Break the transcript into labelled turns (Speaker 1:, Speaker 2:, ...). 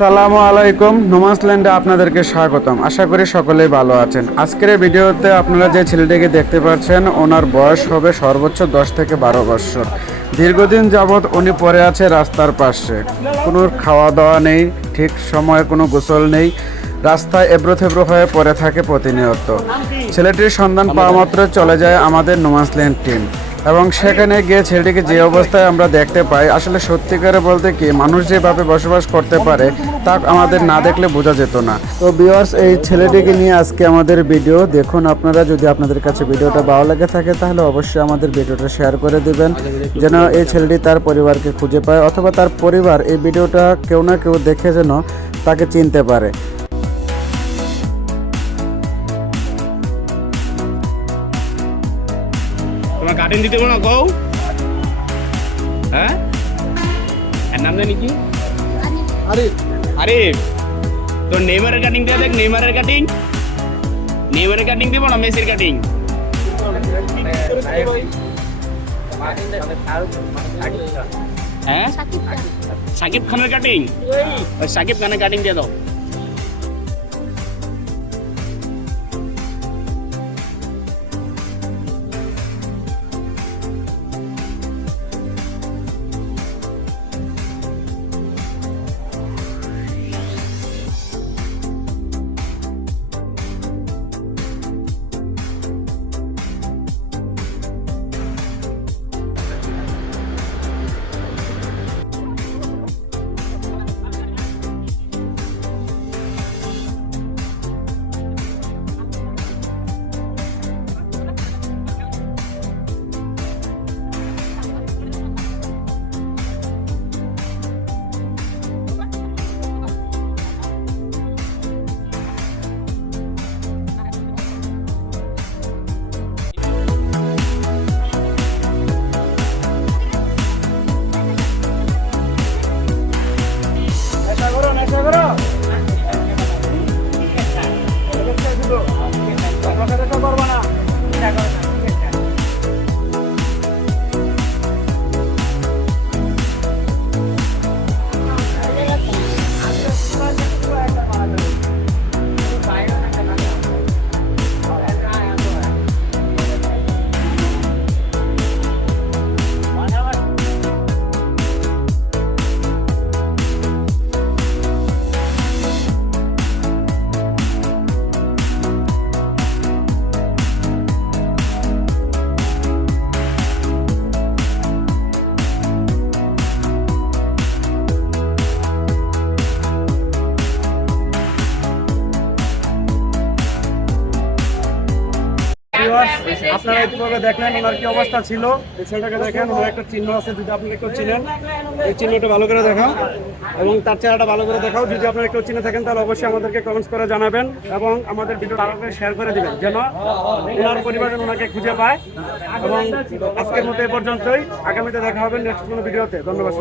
Speaker 1: সালামু আলাইকুম নোমাসল্যান্ডে আপনাদেরকে স্বাগতম। আশা করি সকলেই ভালো আছেন। আজকের ভিডিওতে আপনারা যে ছেলেটিকে দেখতে পাচ্ছেন ওনার বয়স হবে সর্বোচ্চ দশ থেকে বারো বছর। দীর্ঘদিন যাবৎ উনি পড়ে আছে রাস্তার পাশে। কোনো খাওয়া দাওয়া নেই ঠিক সময়ে কোনো গোসল নেই। রাস্তায় এবড়ো থেবড়ো হয়ে পড়ে থাকে প্রতিনিয়ত। ছেলেটির সন্ধান পাওয়া মাত্র চলে যায় আমাদের নোমাসল্যান্ড টিম। এবং সেখানে গিয়ে ছেলেটিকে যে অবস্থায় আমরা দেখতে পাই, আসলে সত্যিকারে বলতে কি, মানুষ যেভাবে বসবাস করতে পারে, তা আমাদের না দেখলে বোঝা যেত না। তো বিয়ার্স এই ছেলেটিকে নিয়ে আজকে আমাদের ভিডিও দেখুন আপনারা যদি আপনাদের কাছে ভিডিওটা ভালো লাগে থাকে, তাহলে অবশ্যই আমাদের ভিডিওটা শেয়ার করে দেবেন, যেন এই ছেলেটি তার পরিবারকে খুঁজে পায়, অথবা তার পরিবার এই ভিডিওটা কেউ না কেউ দেখে যেন তাকে চিনতে পারে।
Speaker 2: তোমার কাটিং দিতে না কও। হ্যাঁ? এর নাম জানি কি? আরে তোর নেইমারের কাটিং দিয়ে দেখ নেইমারের কাটিং নেইমারের কাটিং দিব না মেসির কাটিং হ্যাঁ? সাকিব খানের কাটিং ওই সাকিব খানের কাটিং দিয়ে দাও।
Speaker 1: আপনারা ইতিপূর্বে দেখলেন, ওনার কি অবস্থা ছিল? এই ছেলেটাকে দেখেন, ওনার একটা চিহ্ন আছে, যদি আপনি কেউ চিনেন, এই চিহ্নটা ভালো করে দেখাও। এবং তার চেহারাটা ভালো করে দেখাও। যদি আপনারা কেউ চিনে থাকেন, তাহলে অবশ্যই আমাদেরকে কমেন্টস করে জানাবেন এবং আমাদের ভিডিও ভালো করে শেয়ার করে দিবেন, যেন ওনার পরিবার যেন ওনাকে খুঁজে পায়। এবং আজকের মতো এ পর্যন্তই। আগামীতে দেখা হবে নেক্সট কোনো ভিডিওতে ধন্যবাদ